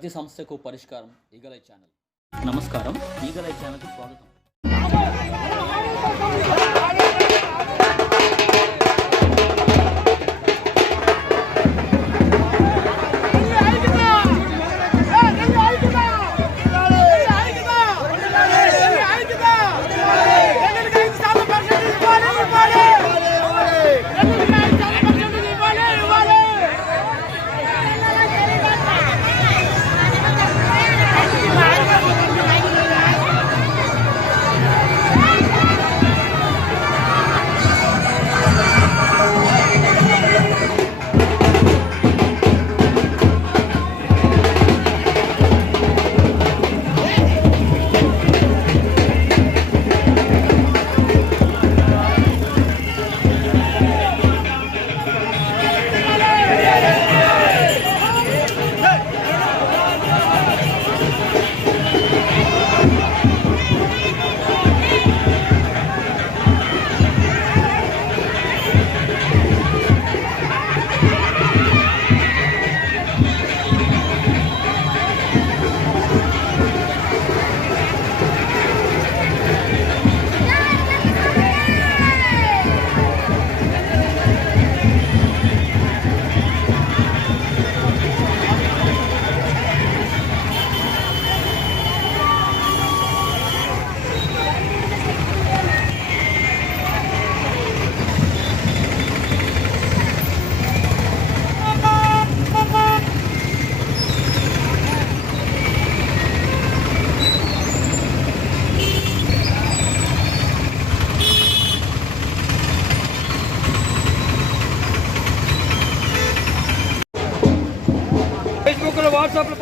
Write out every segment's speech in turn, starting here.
ప్రతి సమస్యకు పరిష్కారం ఈగలై ఛానల్. నమస్కారం, ఈగలై ఛానల్కి స్వాగతం. వాట్సాప్ లో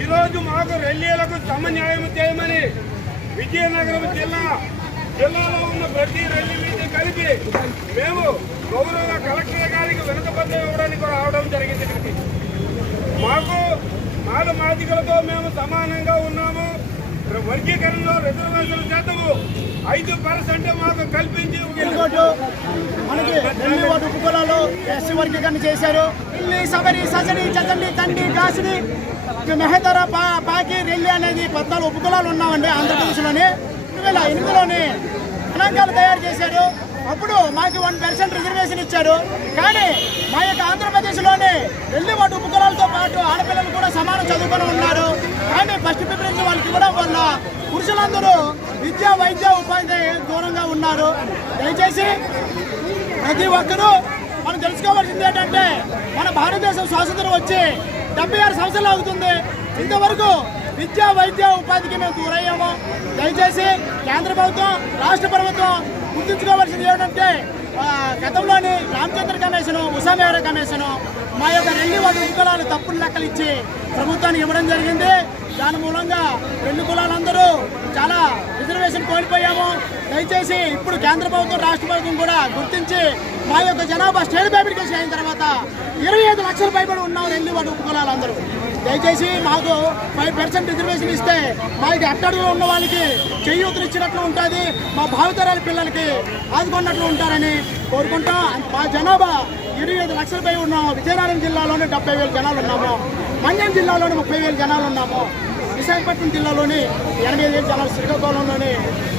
ఈరోజు మాకు రెల్లీలకు సమన్యాయం చేయమని విజయనగరం జిల్లాలో ఉన్న ప్రతి రెల్లి మీటింగ్ కలిపి మేము గౌరవ కలెక్టర్ గారికి వినతిపత్రం ఇవ్వడానికి రావడం జరిగింది. ఇక్కడికి మాకు మాదిగలతో మేము సమానంగా ఉన్నాము. వర్గీకరణలో రిజర్వేషన్ శాతము 5% మాకు కల్పించి మనకి ఢిల్లీ ఓటు ఉపకులాలు ఎస్సీ వర్గీకరణ చేశారు. ఇల్లి సబరి సజని చదండి తండి కాసిని మెహతర పాకి రెల్లి అనేది 14 ఉపకులాలు ఉన్నామండి ఆంధ్రప్రదేశ్లోని. 2008లోని గణాంకాలు తయారు చేశారు. అప్పుడు మాకు 1% రిజర్వేషన్ ఇచ్చారు. కానీ మా యొక్క ఆంధ్రప్రదేశ్లోని రెల్లి ఓటు ఉపకులాలతో పాటు ఆడపిల్లలు కూడా సమానం చదువుకొని ఉన్నారు. కానీ ఫస్ట్ ప్రిఫరెన్స్ వాళ్ళకి ఇవ్వడం వల్ల పురుషులందరూ విద్య వైద్య ఉపాధి దూరంగా ఉన్నారు. దయచేసి ప్రతి ఒక్కరూ మనం తెలుసుకోవాల్సింది ఏంటంటే మన భారతదేశం స్వాతంత్రం వచ్చి 76 సంవత్సరాలు అవుతుంది. ఇంతవరకు విద్య వైద్య ఉపాధికి మేము దూరయ్యాము. దయచేసి కేంద్ర ప్రభుత్వం రాష్ట్ర ప్రభుత్వం గుర్తుంచుకోవాల్సింది ఏంటంటే గతంలోని రామచంద్ర కమిషను ఉషా మెహ్రా కమిషను మా యొక్క రెల్లి ఓటు కులాలు తప్పుడు లెక్కలు ఇచ్చి ప్రభుత్వానికి ఇవ్వడం జరిగింది. దాని మూలంగా రెండు కులాలందరూ చాలా రిజర్వేషన్ కోల్పోయాము. దయచేసి ఇప్పుడు కేంద్ర ప్రభుత్వం రాష్ట్ర ప్రభుత్వం కూడా గుర్తించి మా యొక్క జనాభా స్టేట్ ఫ్యాబ్రికేషన్ అయిన తర్వాత 25 లక్షల పైబడి ఉన్నాం రెల్లి ఓటు కులాలందరూ. దయచేసి మాకు 5% రిజర్వేషన్ ఇస్తే మాకు అట్టడుగులో ఉన్న వాళ్ళకి చేయూతలు ఇచ్చినట్లు ఉంటుంది, మా భావితరాల పిల్లలకి ఆదుకున్నట్లు ఉంటారని కోరుకుంటాం. మా జనాభా 25 లక్షలపై ఉన్నాము. విజయనగరం జిల్లాలోనే 70,000 జనాలు ఉన్నాము. మన్యం జిల్లాలోని 30,000 జనాలు ఉన్నాము. విశాఖపట్నం జిల్లాలోని 80,000 జనాలు, శ్రీకాకుళంలోని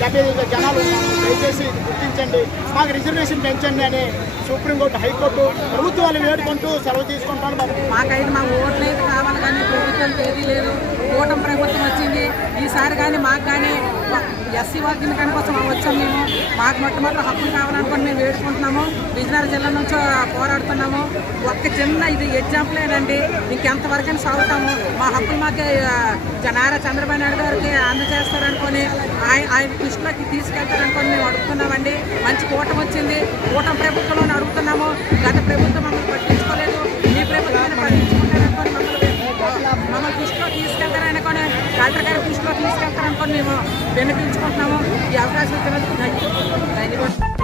70,000 జనాలు ఉన్నాము. దయచేసి గుర్తించండి, మాకు రిజర్వేషన్ పెంచండి అని సుప్రీంకోర్టు హైకోర్టు ప్రభుత్వాలు వేడుకుంటూ సెలవు తీసుకుంటాను. మాకైతే మా ఓట్లు అయితే కావాలి కానీ ప్రభుత్వం ఏదీ లేదు. కూటమి ప్రభుత్వం వచ్చింది ఈసారి కానీ మాకు కానీ ఎస్సీ వర్గీకరణ కోసం వచ్చాం. మేము మాకు మొట్టమొదటి హక్కులు కావాలనుకుని మేము వేడుకుంటున్నాము. విజయనగరం జిల్లా నుంచి పోరాడుతున్నాము. ఒక్క చిన్న ఇది ఎగ్జాంపులేనండి, ఇంకెంతవరకైనా సాగుతాము. మా హక్కులు మాకు నారా చంద్రబాబు నాయుడు గారికి అందజేస్తారనుకొని ఆయన దృష్టిలోకి తీసుకెళ్తారనుకొని మేము అడుగుతున్నామండి. మంచి కూటమి వచ్చింది, కూటమి ప్రభుత్వంలోనే అడుగుతున్నాము. గత ప్రభుత్వం మమ్మల్ని పట్టించుకోలేదు, ఈ ప్రభుత్వాన్ని పట్టించుకుంటారనుకొని మమ్మల్ని దృష్టిలో తీసుకెళ్తారనుకొని కలెక్టర్ గారి దృష్టిలో తీసుకెళ్తారనుకొని మేము వినిపించుకుంటున్నాము. ఈ అవకాశం ఇచ్చినందుకు ధన్యవాదాలు.